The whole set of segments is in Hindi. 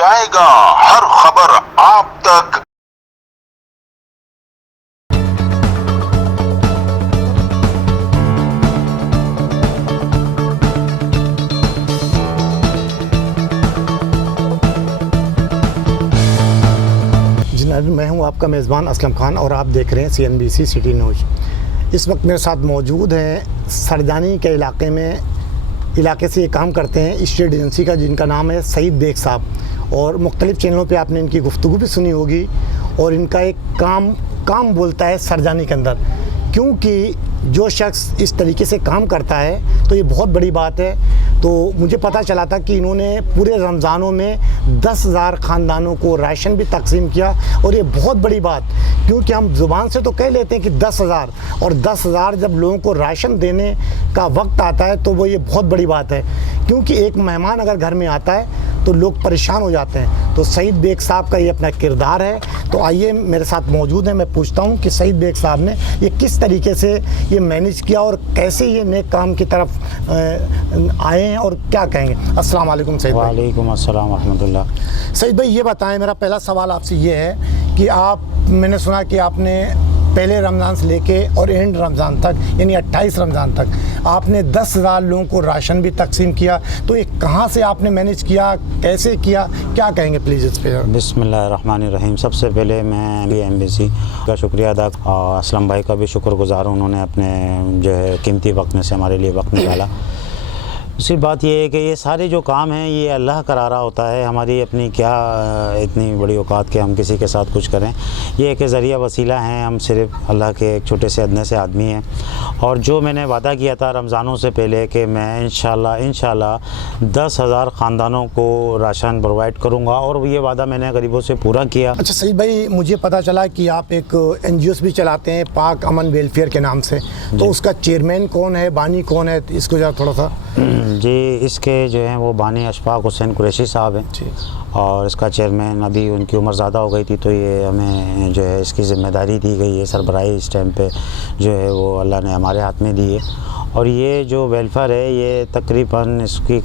पहुंचाएगा हर खबर आप तक। मैं हूं आपका मेज़बान असलम खान और आप देख रहे हैं CNBC सिटी न्यूज़। इस वक्त मेरे साथ मौजूद हैं सरदानी के इलाके से ये काम करते हैं स्टेट एजेंसी का, जिनका नाम है सईद बेग साहब। और मुख्तलिफ़ चैनलों पे आपने इनकी गुफ्तगू भी सुनी होगी। और इनका एक काम बोलता है सरदानी के अंदर, क्योंकि जो शख्स इस तरीके से काम करता है तो ये बहुत बड़ी बात है। तो मुझे पता चला था कि इन्होंने पूरे रमज़ानों में 10,000 ख़ानदानों को राशन भी तकसीम किया। और ये बहुत बड़ी बात, क्योंकि हम ज़ुबान से तो कह लेते हैं कि 10,000, और 10,000 जब लोगों को राशन देने का वक्त आता है तो वो ये बहुत बड़ी बात है। क्योंकि एक मेहमान अगर घर में आता है तो लोग परेशान हो जाते हैं। तो सईद बेग साहब का ये अपना किरदार है। तो आइए, मेरे साथ मौजूद है, मैं पूछता हूँ कि सईद बेग साहब ने ये किस तरीके से ये मैनेज किया और कैसे ये नेक काम की तरफ आए हैं और क्या कहेंगे। अस्सलाम वालेकुम सईद भाई। वालेकुम अस्सलाम व रहमतुल्लाह। सईद भाई, ये बताएं, मेरा पहला सवाल आपसे ये है कि मैंने सुना कि आपने पहले रमज़ान से लेके और एंड रमज़ान तक, यानी 28 रमज़ान तक आपने 10,000 लोगों को राशन भी तकसीम किया। तो ये कहाँ से आपने मैनेज किया, कैसे किया, क्या कहेंगे प्लीज़ इस पे। बिस्मिल्लाहिर्रहमानिर्रहीम। सबसे पहले मैं एम्बेसी का शुक्रिया अदा और असलम भाई का भी शुक्रगुज़ार हूँ। उन्होंने अपने जो है कीमती वक्त में से हमारे लिए वक्त निकाला। दूसरी बात ये है कि ये सारे जो काम हैं ये अल्लाह करा रहा होता है। हमारी अपनी क्या इतनी बड़ी औकात के हम किसी के साथ कुछ करें। ये एक ज़रिया वसीला हैं, हम सिर्फ अल्लाह के एक छोटे से अदने से आदमी हैं। और जो मैंने वादा किया था रमज़ानों से पहले कि मैं इंशाल्लाह 10,000 ख़ानदानों को राशन प्रोवाइड करूँगा, और ये वादा मैंने गरीबों से पूरा किया। अच्छा सईद भाई, मुझे पता चला कि आप एक NGOs भी चलाते हैं पाक अमन वेलफेयर के नाम से। तो उसका चेयरमैन कौन है, बानी कौन है, इसको ज़रा थोड़ा सा। जी, इसके जो हैं वो बानी अशफाक हुसैन कुरैशी साहब हैं, और इसका चेयरमैन, अभी उनकी उम्र ज़्यादा हो गई थी तो ये हमें जो है इसकी ज़िम्मेदारी दी गई है। सरबराही इस टाइम पे जो है वो अल्लाह ने हमारे हाथ में दी है। और ये जो वेलफेयर है ये तकरीबन इसकी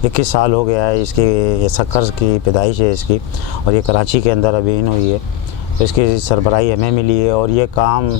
21 साल हो गया है। इसकी सक्कर की पैदाइश है इसकी, और ये कराची के अंदर अभी इन हुई है। तो इसकी सरबराही हमें मिली है। और ये काम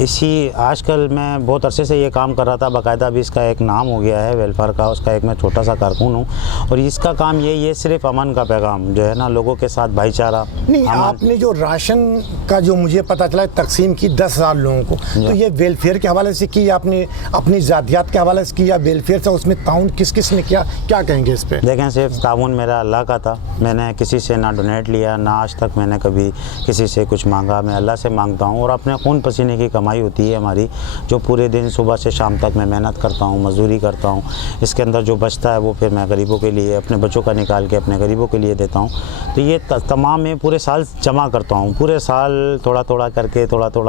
आजकल मैं बहुत अरसे से ये काम कर रहा था, बाकायदा भी इसका एक नाम हो गया है वेलफेयर का। उसका एक मैं छोटा सा कारकुन हूँ। और इसका काम ये सिर्फ अमन का पैगाम जो है ना, लोगों के साथ भाईचारा। नहीं, आपने जो राशन का जो मुझे पता चला तकसीम की 10,000 लोगों को, तो ये वेलफेयर के हवाले से की, आपने अपनी ज़ातियात के हवाले से किया, वेलफेयर से उसमें ताउन किस किस ने किया, क्या कहेंगे इस पर। देखें, सिर्फ ताउन मेरा अल्लाह का था। मैंने किसी से ना डोनेट लिया, ना आज तक मैंने कभी किसी से कुछ मांगा। मैं अल्लाह से मांगता हूँ और अपने खून पसीने की कमाई होती है हमारी, जो पूरे दिन सुबह से शाम तक मैं मेहनत करता हूँ, मजदूरी करता हूँ। इसके अंदर जो बचता है वो फिर मैं गरीबों के लिए, अपने बच्चों का निकाल के अपने गरीबों के लिए देता हूँ। तो ये तमाम मैं पूरे साल जमा करता हूँ। पूरे साल थोड़ा थोड़ा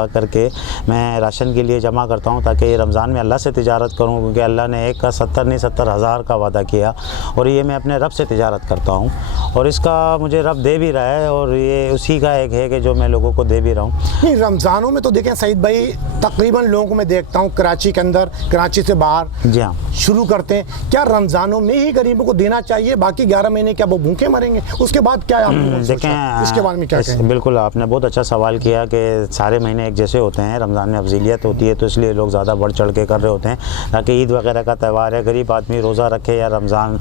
करके मैं राशन के लिए जमा करता हूँ, ताकि ये रमज़ान में अल्लाह से तिजारत करूँ। क्योंकि अल्लाह ने एक का 70 नहीं 70,000 का वादा किया, और ये मैं अपने रब से तिजारत करता हूँ। और इसका मुझे रब दे भी रहा है, और ये उसी का एक है कि जो मैं लोगों को दे भी रहा हूँ। नहीं, रमज़ानों में तो देखें सईद भाई, तकरीबन लोगों को मैं देखता हूँ कराची के अंदर, कराची से बाहर, जी हाँ, शुरू करते हैं। क्या रमज़ानों में ही गरीबों को देना चाहिए? बाकी 11 महीने क्या वो भूखे मरेंगे? उसके बाद क्या देखें, इसके बारे में क्या कहें? बिल्कुल, आपने बहुत अच्छा सवाल किया कि सारे महीने एक जैसे होते हैं। रमज़ान में अफजीलियत होती है, तो इसलिए लोग ज़्यादा बढ़ चढ़ के कर रहे होते हैं, ताकि ईद वगैरह का त्यौहार है, गरीब आदमी रोज़ा रखे या रमज़ान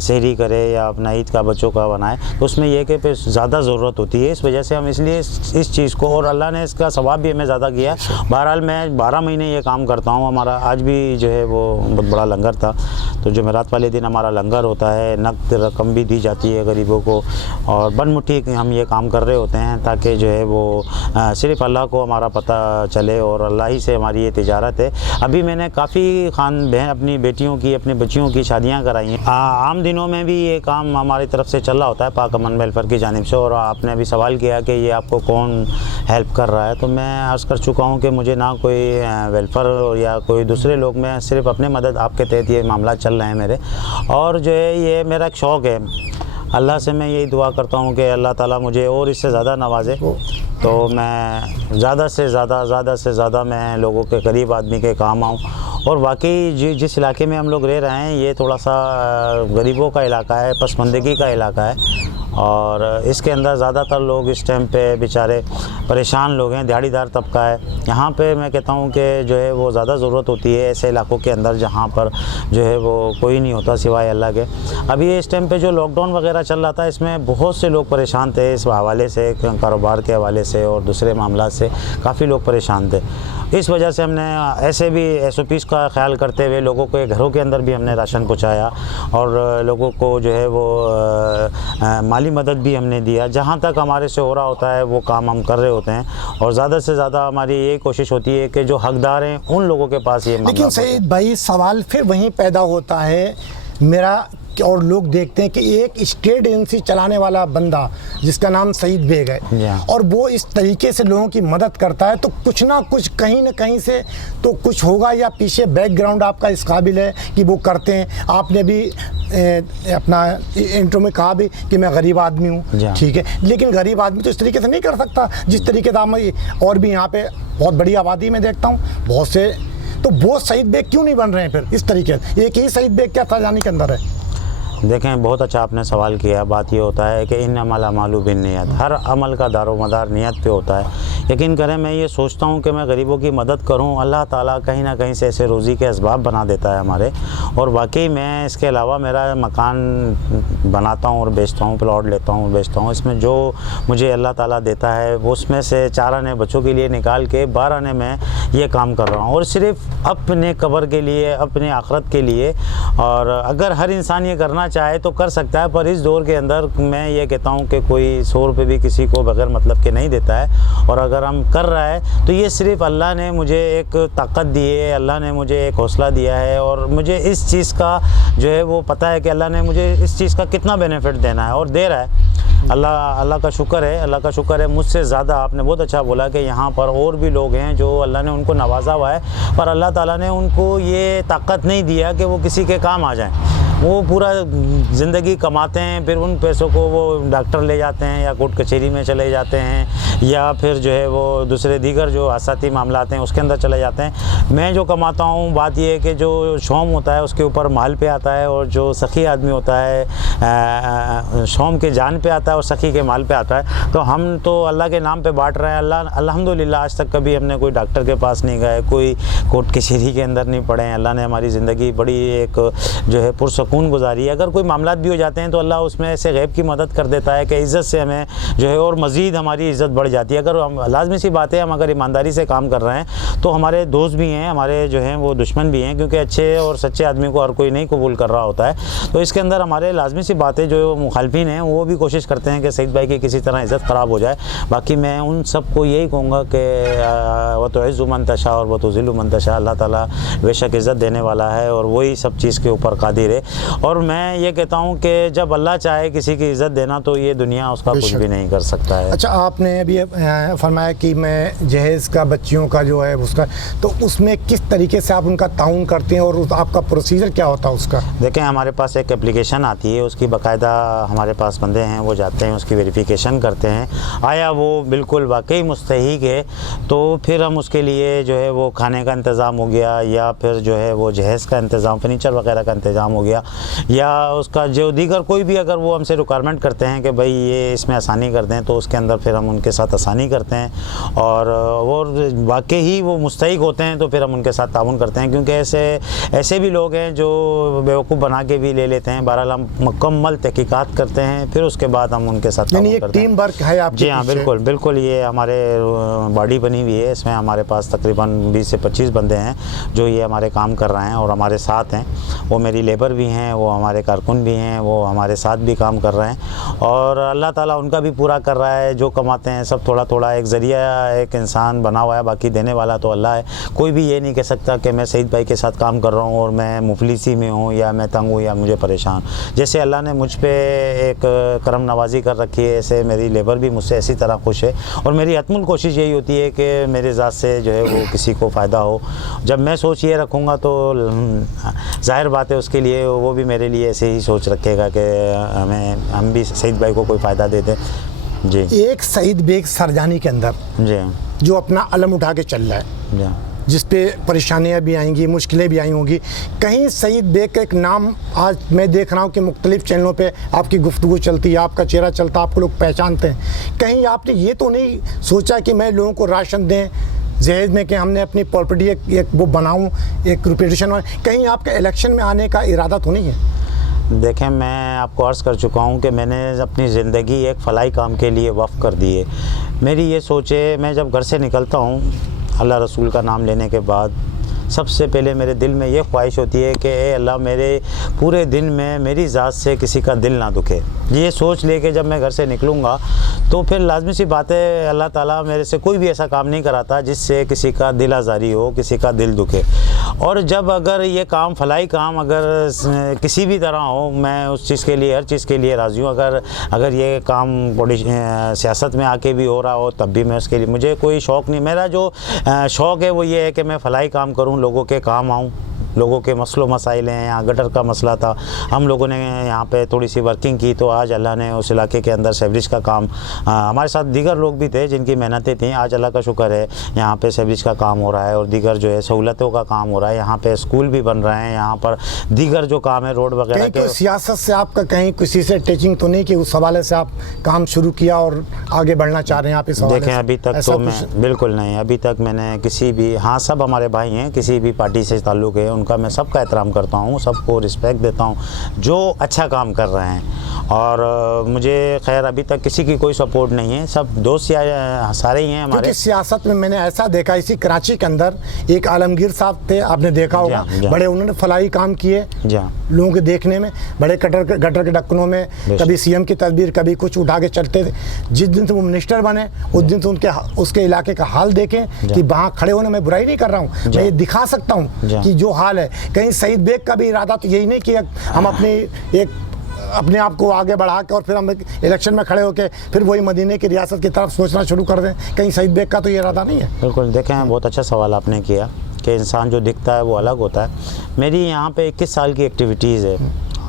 सहरी करे या अपना ईद का बच्चों का बनाए, तो उसमें यह कि फिर ज़्यादा ज़रूरत होती है। इस वजह से हम इसलिए इस चीज़ को, और अल्लाह ने इसका सवाब भी हमें ज़्यादा किया। बहरहाल मैं 12 महीने ये काम करता हूँ। हमारा आज भी जो है वो बहुत बड़ा लंगर था। तो जुमेरात वाले दिन हमारा लंगर होता है, नकद रकम भी दी जाती है गरीबों को, और बनमुट्ठी हम ये काम कर रहे होते हैं, ताकि जो है वो सिर्फ अल्लाह को हमारा पता चले, और अल्लाह ही से हमारी ये तिजारत है। अभी मैंने काफ़ी खान बहन अपनी बेटियों की, अपनी बच्चियों की शादियाँ कराई हैं। आम दिनों में भी ये काम हमारी तरफ से चल रहा होता है पाक अमन वेलफेयर की जानिब से। और आपने अभी सवाल किया कि ये आपको कौन हेल्प कर रहा है, तो मैं अर्ज़ कर चुका हूँ कि मुझे ना कोई वेलफेयर या कोई दूसरे लोग, मैं सिर्फ अपने मदद आपके तहत ये मामला चल रहे हैं मेरे। और जो है ये मेरा एक शौक़ है। अल्लाह से मैं यही दुआ करता हूँ कि अल्लाह ताला मुझे और इससे ज़्यादा नवाजे, तो मैं ज़्यादा से ज़्यादा मैं लोगों के करीब आदमी के काम आऊँ। और वाकई जिस इलाके में हम लोग रह रहे हैं ये थोड़ा सा गरीबों का इलाका है, पसमानदगी का इलाका है, और इसके अंदर ज़्यादातर लोग इस टाइम पे बेचारे परेशान लोग हैं, दिहाड़ीदार तबका है। यहाँ पे मैं कहता हूँ कि जो है वो ज़्यादा ज़रूरत होती है ऐसे इलाकों के अंदर जहाँ पर जो है वो कोई नहीं होता सिवाय अल्लाह के। अभी इस टाइम पे जो लॉकडाउन वगैरह चल रहा था इसमें बहुत से लोग परेशान थे, इस हवाले से, कारोबार के हवाले से और दूसरे मामला से काफ़ी लोग परेशान थे। इस वजह से हमने ऐसे भी SOPs का ख्याल करते हुए लोगों के घरों के अंदर भी हमने राशन पहुँचाया और लोगों को जो है वो माली मदद भी हमने दिया। जहाँ तक हमारे से हो रहा होता है वो काम हम कर रहे होते हैं, और ज़्यादा से ज़्यादा हमारी यही कोशिश होती है कि जो हकदार हैं उन लोगों के पास ये। लेकिन सईद भाई सवाल फिर वहीं पैदा होता है मेरा, और लोग देखते हैं कि एक स्टेट एजेंसी चलाने वाला बंदा जिसका नाम सईद बेग है और वो इस तरीके से लोगों की मदद करता है, तो कुछ ना कुछ कहीं ना कहीं से तो कुछ होगा, या पीछे बैकग्राउंड आपका इस काबिल है कि वो करते हैं। आपने भी अपना इंट्रो में कहा भी कि मैं गरीब आदमी हूँ, ठीक है, लेकिन गरीब आदमी तो इस तरीके से नहीं कर सकता जिस तरीके से आप, और भी यहाँ पे बहुत बड़ी आबादी में देखता हूँ बहुत से, तो वो सईद बेग क्यों नहीं बन रहे हैं फिर इस तरीके से? एक ही सईद बेग क्या थाजानी के अंदर है? देखें, बहुत अच्छा आपने सवाल किया। बात ये होता है कि इन्नमल अमालु बिन्नियत, हर अमल का दारोमदार नियत पे होता है। यकीन करें मैं ये सोचता हूँ कि मैं गरीबों की मदद करूँ, अल्लाह ताला कहीं ना कहीं से ऐसे रोज़ी के असबाब बना देता है हमारे। और वाकई मैं इसके अलावा मेरा मकान बनाता हूँ और बेचता हूँ, प्लॉट लेता हूँ बेचता हूँ, इसमें जो मुझे अल्लाह ताला देता है वो उसमें से 4 आने बच्चों के लिए निकाल के 12 आने में ये काम कर रहा हूँ, और सिर्फ अपने कब्र के लिए, अपने आखरत के लिए। और अगर हर इंसान ये करना चाहे तो कर सकता है, पर इस दौर के अंदर मैं ये कहता हूँ कि कोई 100 रुपये भी किसी को बगैर मतलब के नहीं देता है। और अगर हम कर रहा है तो ये सिर्फ अल्लाह ने मुझे एक ताकत दी है, अल्लाह ने मुझे एक हौसला दिया है, और मुझे इस चीज़ का जो है वो पता है कि अल्लाह ने मुझे इस चीज़ का कितना बेनिफिट देना है और दे रहा है। अल्लाह का शुक्र है, अल्लाह का शुक्र है। मुझसे ज़्यादा आपने बहुत अच्छा बोला कि यहाँ पर और भी लोग हैं जो अल्लाह ने उनको नवाजा हुआ है, पर अल्लाह ताला ने उनको ये ताकत नहीं दिया कि वो किसी के काम आ जाएं। वो पूरा ज़िंदगी कमाते हैं, फिर उन पैसों को वो डॉक्टर ले जाते हैं या कोर्ट कचहरी में चले जाते हैं, या फिर जो है वो दूसरे दीगर जो आसाती मामला आते हैं उसके अंदर चले जाते हैं। मैं जो कमाता हूँ, बात ये है कि जो शौम होता है उसके ऊपर माल पे आता है, और जो सखी आदमी होता है शौम के जान पे आता है और सखी के माल पे आता है। तो हम तो अल्लाह के नाम पे बांट रहे हैं। अल्हम्दुलिल्लाह आज तक कभी हमने कोई डॉक्टर के पास नहीं गए, कोई कोर्ट कचहरी के अंदर नहीं पड़े हैं। अल्लाह ने हमारी ज़िंदगी बड़ी एक जो है पुरसकून गुजारी है। अगर कोई मामला भी हो जाते हैं तो अल्लाह उसमें ऐसे गैब की मदद कर देता है कि इज़्ज़त से हमें जो है और मज़ीद हमारी इज़्ज़त बढ़ जाती है। अगर हम लाजमी सी बात है, हम अगर ईमानदारी से काम कर रहे हैं तो हमारे दोस्त भी हैं, हमारे जो हैं वो दुश्मन भी हैं, क्योंकि अच्छे और सच्चे आदमी को हर कोई नहीं कबूल कर रहा होता है। तो इसके अंदर हमारे लाजमी सी बातें जो मुखालफिन हैं वो भी कोशिश करते हैं कि सईद भाई की किसी तरह इज़्ज़त ख़राब हो जाए। बाकी मैं उन सबको यही कहूँगा कि व तुइज़्ज़ु मन तशा और व तुज़िल्लु मन तशा, अल्लाह ताला बेशक इज़्ज़त देने वाला है और वही सब चीज़ के ऊपर कादिर है। और मैं ये कहता हूँ कि जब अल्लाह चाहे किसी की इज़्ज़त देना तो ये दुनिया उसका कुछ भी नहीं कर सकता है। अच्छा, आपने अभी फरमाया कि मैं जहेज़ का बच्चियों का जो है उसका, तो उसमें किस तरीके से आप उनका ताउन करते हैं और आपका प्रोसीजर क्या होता है उसका? देखें, हमारे पास एक एप्लीकेशन आती है, उसकी बाकायदा हमारे पास बंदे हैं, वो जाते हैं उसकी वेरिफिकेशन करते हैं, आया वो बिल्कुल वाकई मुस्तहिक है तो फिर हम उसके लिए जो है वो खाने का इंतज़ाम हो गया, या फिर जो है वो जहेज़ का इंतज़ाम, फर्नीचर वगैरह का इंतज़ाम हो गया, या उसका जो दीगर कोई भी अगर वो हमसे रिक्वायरमेंट करते हैं कि भाई ये इसमें आसानी कर दें तो उसके अंदर फिर हम उनके साथ आसानी करते हैं। और वो वाकई ही वो मुस्तहिक होते हैं तो फिर हम उनके साथ ताउन करते हैं, क्योंकि ऐसे भी लोग हैं जो बेवकूफ़ बना के भी ले लेते हैं। बहरहाल हम मुकम्मल तहकीकात करते हैं, फिर उसके बाद हम उनके साथ ताउन करते हैं। टीम वर्क है आपके? जी हाँ, बिल्कुल बिल्कुल। ये हमारे बॉडी बनी हुई है, इसमें हमारे पास तकरीबन 20 से 25 बंदे हैं जो ये हमारे काम कर रहे हैं और हमारे साथ हैं। वो मेरी लेबर भी हैं, वो हमारे कारकुन भी हैं, वो हमारे साथ भी काम कर रहे हैं, और अल्लाह ताला उनका भी पूरा कर रहा है। जो कमाते हैं सब थोड़ा थोड़ा, एक ज़रिया एक इंसान बना हुआ है, बाकी देने वाला तो तो अल्लाह है। कोई भी ये नहीं कह सकता कि मैं सईद भाई के साथ काम कर रहा हूँ और मैं मुफलिसी में हूँ या मैं तंग हूँ या मुझे परेशान। जैसे अल्लाह ने मुझ पे एक करम नवाजी कर रखी है, ऐसे मेरी लेबर भी मुझसे इसी तरह खुश है। और मेरी हतमुल कोशिश यही होती है कि मेरे ज़ात से जो है वो किसी को फ़ायदा हो। जब मैं सोच ये रखूँगा तो ज़ाहिर बात है उसके लिए वो भी मेरे लिए ऐसे ही सोच रखेगा कि हम भी सईद भाई को कोई फ़ायदा दे दें। जी, एक सईद बेग सरजानी के अंदर जी जो अपना अलम उठा के चल रहा है, जी, जिस पे परेशानियाँ भी आएंगी, मुश्किलें भी आई होंगी, कहीं सईद बेग का एक नाम आज मैं देख रहा हूँ कि मुख्तलिफ़ चैनलों पे आपकी गुफ्तगू चलती है, आपका चेहरा चलता है, आपको लोग पहचानते हैं। कहीं आपने ये तो नहीं सोचा कि मैं लोगों को राशन दें जहेज में, कि हमने अपनी प्रॉपर्टी एक वो बनाऊँ, एक रिपीटेशन, कहीं आपके इलेक्शन में आने का इरादा तो नहीं है? देखें, मैं आपको अर्ज़ कर चुका हूँ कि मैंने अपनी ज़िंदगी एक फ़लाई काम के लिए वक़्फ़ कर दी है। मेरी ये सोच है, मैं जब घर से निकलता हूँ अल्लाह रसूल का नाम लेने के बाद सबसे पहले मेरे दिल में ये ख्वाहिश होती है कि ए अल्लाह मेरे पूरे दिन में मेरी ज़ात से किसी का दिल ना दुखे। ये सोच लेके जब मैं घर से निकलूँगा तो फिर लाजमी सी बात है अल्लाह ताला मेरे से कोई भी ऐसा काम नहीं कराता जिससे किसी का दिल आज़ारी हो, किसी का दिल दुखे। और जब अगर ये काम फलाई काम अगर किसी भी तरह हो, मैं उस चीज़ के लिए हर चीज़ के लिए राज़ी हूँ। अगर ये काम सियासत में आके भी हो रहा हो तब भी मैं उसके लिए, मुझे कोई शौक़ नहीं। मेरा जो शौक़ है वो ये है कि मैं फलाई काम करूँ, लोगों के काम आऊँ, लोगों के मसलों मसाइल हैं। यहाँ गटर का मसला था, हम लोगों ने यहाँ पे थोड़ी सी वर्किंग की तो आज अल्लाह ने उस इलाके के अंदर सेवरेज का काम, हमारे साथ दीगर लोग भी थे जिनकी मेहनतें थी, आज अल्लाह का शुक्र है यहाँ पे सेवरेज का काम हो रहा है और दीगर जो है सहूलतों का काम हो रहा है। यहाँ पे स्कूल भी बन रहे हैं, यहाँ पर दीगर जो काम है रोड वगैरह के। सियासत से आपका कहीं किसी से टचिंग तो नहीं कि उस हवाले से आप काम शुरू किया और आगे बढ़ना चाह रहे हैं आप इस हवाले से? देखें, अभी तक तो मैं बिल्कुल नहीं, अभी तक मैंने किसी भी, हाँ सब हमारे भाई हैं, किसी भी पार्टी से ताल्लुक़ है उनका मैं सबका एहतराम करता हूँ, सबको रिस्पेक्ट देता हूँ जो अच्छा काम कर रहे हैं। और मुझे खैर अभी तक किसी की कोई सपोर्ट नहीं है, सब दोस्त या सारे ही हैं हमारे। क्योंकि सियासत में मैंने ऐसा देखा, इसी कराची के अंदर एक आलमगीर साहब थे, आपने देखा होगा, बड़े उन्होंने फलाई काम किए लोगों के देखने में, बड़े गटर के ढक्कनों में कभी सीएम की तस्वीर, कभी कुछ उठा के चलते थे। जिस दिन से वो मिनिस्टर बने उस दिन से उसके इलाके का हाल देखें कि वहाँ खड़े होने, मैं बुराई नहीं कर रहा हूँ, मैं ये दिखा सकता हूँ कि जो हाल है। कहीं सईद बेग का भी इरादा तो यही नहीं कि हम अपने आप को आगे बढ़ा के और फिर हम इलेक्शन में खड़े होकर फिर वही मदीने की रियासत की तरफ सोचना शुरू कर दें, कहीं सईद बेग का तो ये इरादा नहीं है? बिल्कुल, देखें बहुत अच्छा सवाल आपने किया कि इंसान जो दिखता है वो अलग होता है। मेरी यहाँ पे 21 साल की एक्टिविटीज़ है।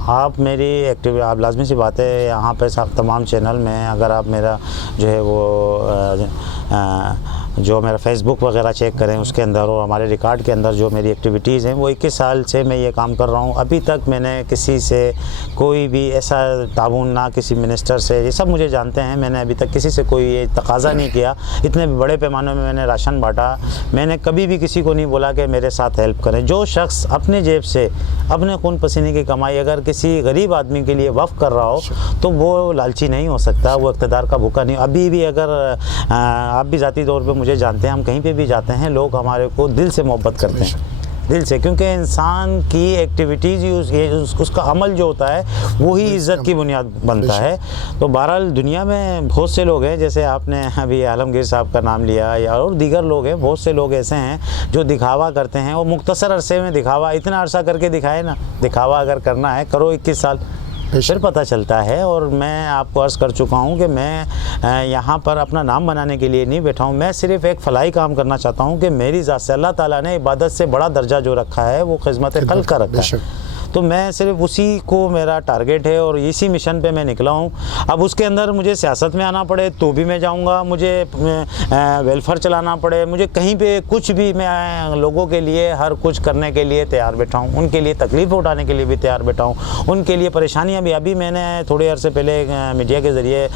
आप मेरी आप लाजमी सी बात है यहाँ पे तमाम चैनल में अगर आप मेरा जो है वो जो मेरा फेसबुक वगैरह चेक करें उसके अंदर और हमारे रिकॉर्ड के अंदर जो मेरी एक्टिविटीज़ हैं वो 21 साल से मैं ये काम कर रहा हूँ। अभी तक मैंने किसी से कोई भी ऐसा ताउन, ना किसी मिनिस्टर से, ये सब मुझे जानते हैं, मैंने अभी तक किसी से कोई ये तकाज़ा नहीं किया। इतने बड़े पैमाने में मैंने राशन बांटा, मैंने कभी भी किसी को नहीं बोला कि मेरे साथ हेल्प करें। जो शख्स अपने जेब से अपने खून पसीने की कमाई अगर किसी गरीब आदमी के लिए वफ़ कर रहा हो तो वो लालची नहीं हो सकता, वो इक़्तिदार का भूखा नहीं। अभी भी अगर आप भी ज़ाती तौर पर मुझे जानते हैं, हम कहीं पे भी जाते हैं लोग हमारे को दिल से मोहब्बत करते हैं, दिल से, क्योंकि इंसान की एक्टिविटीज़ उसका अमल जो होता है वही इज़्ज़त की बुनियाद बनता है। तो बहरहाल दुनिया में बहुत से लोग हैं, जैसे आपने अभी आलमगीर साहब का नाम लिया या और दीगर लोग हैं, बहुत से लोग ऐसे हैं जो दिखावा करते हैं और मुख्तसर अरसे में दिखावा, इतना अरसा करके दिखाए ना, दिखावा अगर करना है करो 21 साल, फिर पता चलता है। और मैं आपको अर्ज़ कर चुका हूँ कि मैं यहाँ पर अपना नाम बनाने के लिए नहीं बैठा हूँ, मैं सिर्फ़ एक फलाई काम करना चाहता हूँ कि मेरी ज़ात से अल्लाह ताला ने इबादत से बड़ा दर्जा जो रखा है वो खिदमत खल्क़ का रखा है। तो मैं सिर्फ उसी को मेरा टारगेट है और इसी मिशन पे मैं निकला हूँ। अब उसके अंदर मुझे सियासत में आना पड़े तो भी मैं जाऊँगा, मुझे वेलफेयर चलाना पड़े, मुझे कहीं पे कुछ भी, मैं लोगों के लिए हर कुछ करने के लिए तैयार बैठा हूँ, उनके लिए तकलीफ़ उठाने के लिए भी तैयार बैठा हूँ, उनके लिए परेशानियाँ भी। अभी मैंने थोड़े अरसे पहले मीडिया के ज़रिए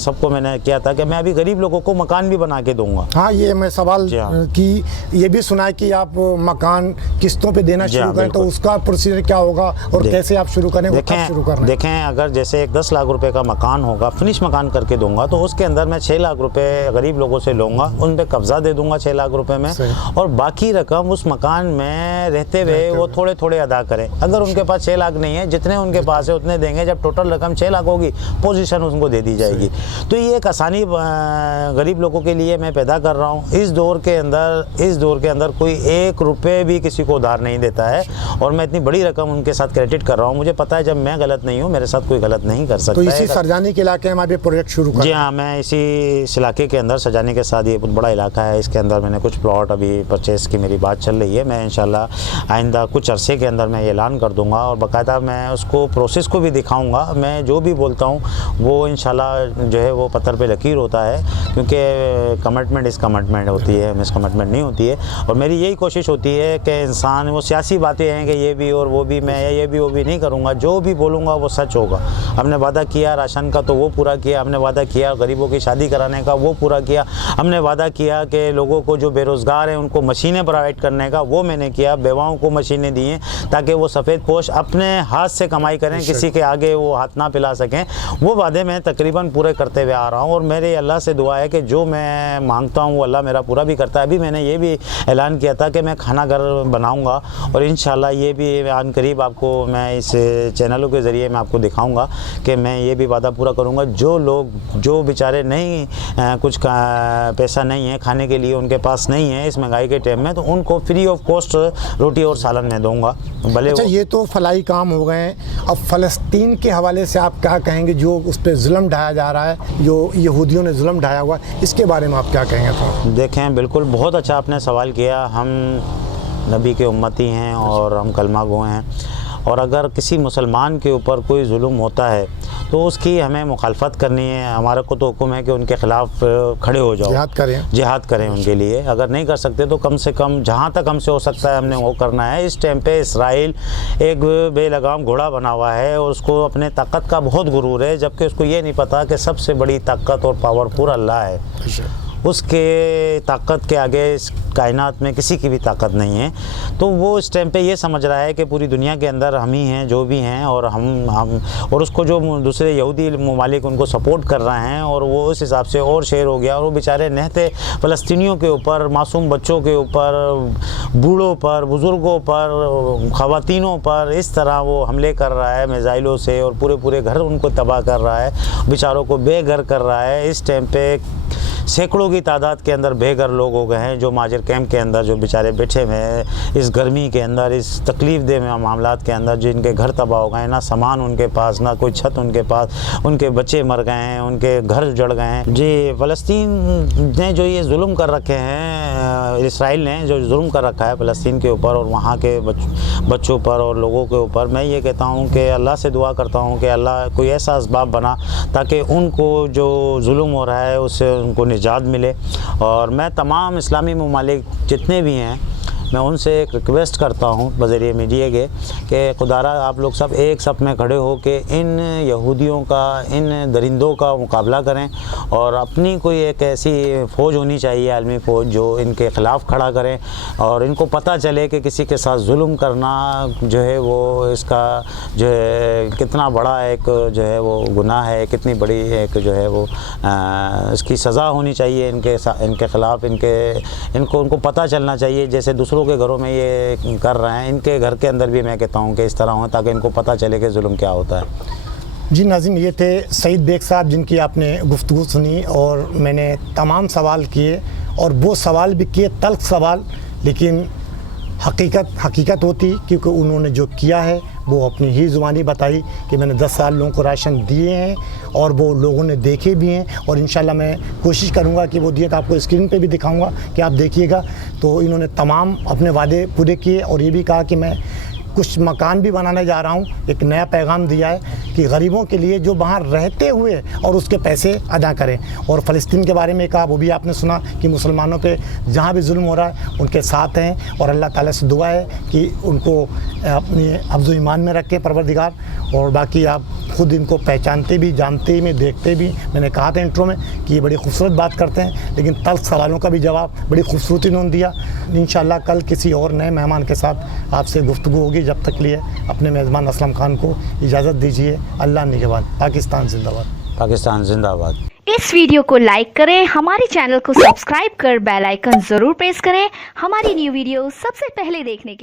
सबको मैंने किया था कि मैं अभी गरीब लोगों को मकान भी बना के दूँगा। हाँ, ये मैं सवाल कि ये भी सुना है कि आप मकान किस्तों पर देना शुरू करें तो उसका प्रोसीजर क्या होगा? होगा और कैसे आप शुरू करें, वो कब शुरू करना है? देखें, अगर जैसे एक 10 लाख रुपए का मकान होगा, फिनिश मकान करके दूंगा, तो उसके अंदर मैं 6 लाख रुपए गरीब लोगों से लूँगा, उन पर कब्ज़ा दे दूंगा 6 लाख रुपए में, और बाकी रकम उस मकान में रहते हुए वो थोड़े थोड़े अदा करें। अगर उनके पास 6 लाख नहीं है, जितने उनके पास है उतने देंगे, जब टोटल रकम 6 लाख होगी पोजीशन उनको दे दी जाएगी। तो ये एक आसानी गरीब लोगों के लिए मैं पैदा कर रहा हूँ। इस दौर के अंदर कोई 1 रुपये भी किसी को उधार नहीं देता है, और मैं इतनी बड़ी रकम उनके साथ क्रेडिट कर रहा हूँ। मुझे पता है जब मैं गलत नहीं हूँ, मेरे साथ कोई गलत नहीं कर सकता। तो इसी सरजानी के इलाके में आप ये प्रोजेक्ट शुरू कर? जी हाँ, मैं इसी इलाके के अंदर, सरजानी के साथ, ये बहुत बड़ा इलाका है, इसके अंदर मैंने कुछ प्लॉट अभी परचेज़ की मेरी बात चल रही है। मैं इंशाल्लाह आइंदा कुछ अरसे के अंदर मैं ऐलान कर दूंगा, और बाकायदा मैं उसको प्रोसेस को भी दिखाऊंगा। मैं जो भी बोलता हूँ वो इंशाल्लाह जो है वो पत्थर पे लकीर होता है, क्योंकि कमिटमेंट इस कमिटमेंट होती है, मिस कमिटमेंट नहीं होती है। और मेरी यही कोशिश होती है कि इंसान, वो सियासी बातें हैं कि ये भी और वो भी, मैं ये भी वो भी नहीं करूँगा। जो भी बोलूँगा वो सच होगा। हमने वादा किया राशन का तो वो पूरा किया, हमने वादा किया गरीबों की शादी कराने का वो पूरा किया, हमने वादा किया कि लोगों को जो बेरोज़गार हैं उनको मशीनें प्रोवाइड करने का वो मैंने किया, बेवाओं को मशीनें दी हैं ताकि वो सफ़ेद पोश अपने हाथ से कमाई करें, किसी के आगे वो हाथ ना पिला सकें। वो वादे मैं तकरीबन पूरे करते हुए आ रहा हूँ, और मेरे अल्लाह से दुआ है कि जो मैं मांगता हूँ वो अल्लाह मेरा पूरा भी करता है। अभी मैंने ये भी ऐलान किया था कि मैं खाना घर बनाऊँगा, और इंशाल्लाह ये भी आन करीब आपको मैं इस चैनलों के ज़रिए मैं आपको दिखाऊँगा कि मैं ये भी वादा पूरा करूँगा। जो लोग, जो बेचारे नहीं कुछ पैसा नहीं है खाने के लिए, उनके पास नहीं है इस महंगाई के टाइम में, तो उनको फ्री ऑफ कॉस्ट रोटी और सालन में दूँगा। भले अच्छा, ये तो फलाई काम हो गए। अब फ़लस्तीन के हवाले से आप क्या कहेंगे, जो उस पर जुल्म ढाया जा रहा है, जो यहूदियों ने जुल्म ढाया हुआ, इसके बारे में आप क्या कहेंगे? तो देखें, बिल्कुल बहुत अच्छा आपने सवाल किया। हम नबी के उम्मती हैं और हम कलमा गो हैं, और अगर किसी मुसलमान के ऊपर कोई जुल्म होता है तो उसकी हमें मुखालफत करनी है। हमारे को तो हुक्म है कि उनके ख़िलाफ़ खड़े हो जाओ, जिहाद करें उनके लिए। अगर नहीं कर सकते तो कम से कम जहाँ तक हमसे हो सकता है हमने वो करना है। इस टाइम पे इसराइल एक बेलगाम घोड़ा बना हुआ है, और उसको अपने ताकत का बहुत गुरूर है, जबकि उसको ये नहीं पता कि सबसे बड़ी ताकत और पावरफुल अल्लाह है। उसके ताकत के आगे इस कायनात में किसी की भी ताकत नहीं है। तो वो इस टाइम पे ये समझ रहा है कि पूरी दुनिया के अंदर हम ही हैं जो भी हैं, और हम और उसको जो दूसरे यहूदी ममालिक उनको सपोर्ट कर रहे हैं, और वो उस हिसाब से और शेर हो गया। और वो बेचारे नहते फ़लस्तीनियों के ऊपर, मासूम बच्चों के ऊपर, बूढ़ों पर, बुज़ुर्गों पर, ख़वातीनों पर इस तरह वो हमले कर रहा है मिज़ाइलों से, और पूरे घर उनको तबाह कर रहा है, बेचारों को बेघर कर रहा है। इस टाइम पे सैकड़ों की तादाद के अंदर बेघर लोग हो गए हैं, जो माजिर कैंप के अंदर जो बेचारे बैठे हुए हैं इस गर्मी के अंदर, इस तकलीफ़ दे मामलात के अंदर, जिनके घर तबाह हो गए, ना सामान उनके पास, ना कोई छत उनके पास, उनके बच्चे मर गए हैं, उनके घर उजड़ गए हैं। जी, फ़लस्तीन ने जो ये जुल्म कर रखे हैं, इसराइल ने जो जुल्म कर रखा है फ़लस्तीन के ऊपर और वहाँ के बच्चों पर और लोगों के ऊपर, मैं ये कहता हूँ कि अल्लाह से दुआ करता हूँ कि अल्लाह कोई ऐसा असबाब बना ताकि उनको जो जुल्म हो रहा है उससे उनको निजात मिले। और मैं तमाम इस्लामी ममालिक जितने भी हैं, मैं उनसे एक रिक्वेस्ट करता हूँ बज़रिए मीडिया के कि खुदारा आप लोग सब एक सफ में खड़े हो के इन यहूदियों का, इन दरिंदों का मुकाबला करें, और अपनी कोई एक ऐसी फ़ौज होनी चाहिए, आलमी फ़ौज, जो इनके ख़िलाफ़ खड़ा करें, और इनको पता चले कि किसी के साथ जुल्म करना जो है वो इसका जो है कितना बड़ा एक जो है वो गुनाह है, कितनी बड़ी एक जो है वो इसकी सज़ा होनी चाहिए इनके ख़िलाफ़। इनको उनको पता चलना चाहिए, जैसे दूसरों के घरों में ये कर रहे हैं, इनके घर के अंदर भी मैं कहता हूँ कि इस तरह हो, ताकि इनको पता चले कि जुल्म क्या होता है। जी नाज़रीन, ये थे सईद बेग साहब जिनकी आपने गुफ्तगू सुनी, और मैंने तमाम सवाल किए, और वो सवाल भी किए तल्ख सवाल, लेकिन हकीकत होती, क्योंकि उन्होंने जो किया है वो अपनी ही ज़ुबानी बताई कि मैंने 10 साल लोगों को राशन दिए हैं, और वो लोगों ने देखे भी हैं, और इंशाल्लाह मैं कोशिश करूंगा कि वो दिए तो आपको स्क्रीन पे भी दिखाऊंगा कि आप देखिएगा। तो इन्होंने तमाम अपने वादे पूरे किए, और ये भी कहा कि मैं कुछ मकान भी बनाने जा रहा हूँ। एक नया पैगाम दिया है कि गरीबों के लिए जो बाहर रहते हुए और उसके पैसे अदा करें। और फ़लस्तीन के बारे में कहा, वो भी आपने सुना कि मुसलमानों पे जहाँ भी जुल्म हो रहा है उनके साथ हैं, और अल्लाह ताला से दुआ है कि उनको अपनी हिफ्ज़-ओ-ईमान में रखे परवरदिगार। और बाकी आप खुद इनको पहचानते भी, जानते भी, देखते भी। मैंने कहा था इंट्रो में कि ये बड़ी खूबसूरत बात करते हैं, लेकिन तल्ख सवालों का भी जवाब बड़ी खूबसूरती इन्होंने दिया। इंशाल्लाह कल किसी और नए मेहमान के साथ आपसे गुफ्तगू होगी। जब तक लिए अपने मेज़बान असलम खान को इजाज़त दीजिए। अल्लाह निगहबान। पाकिस्तान जिंदाबाद। पाकिस्तान जिंदाबाद। इस वीडियो को लाइक करें, हमारे चैनल को सब्सक्राइब कर बेल आइकन जरूर प्रेस करें हमारी न्यू वीडियो सबसे पहले देखने के लिए।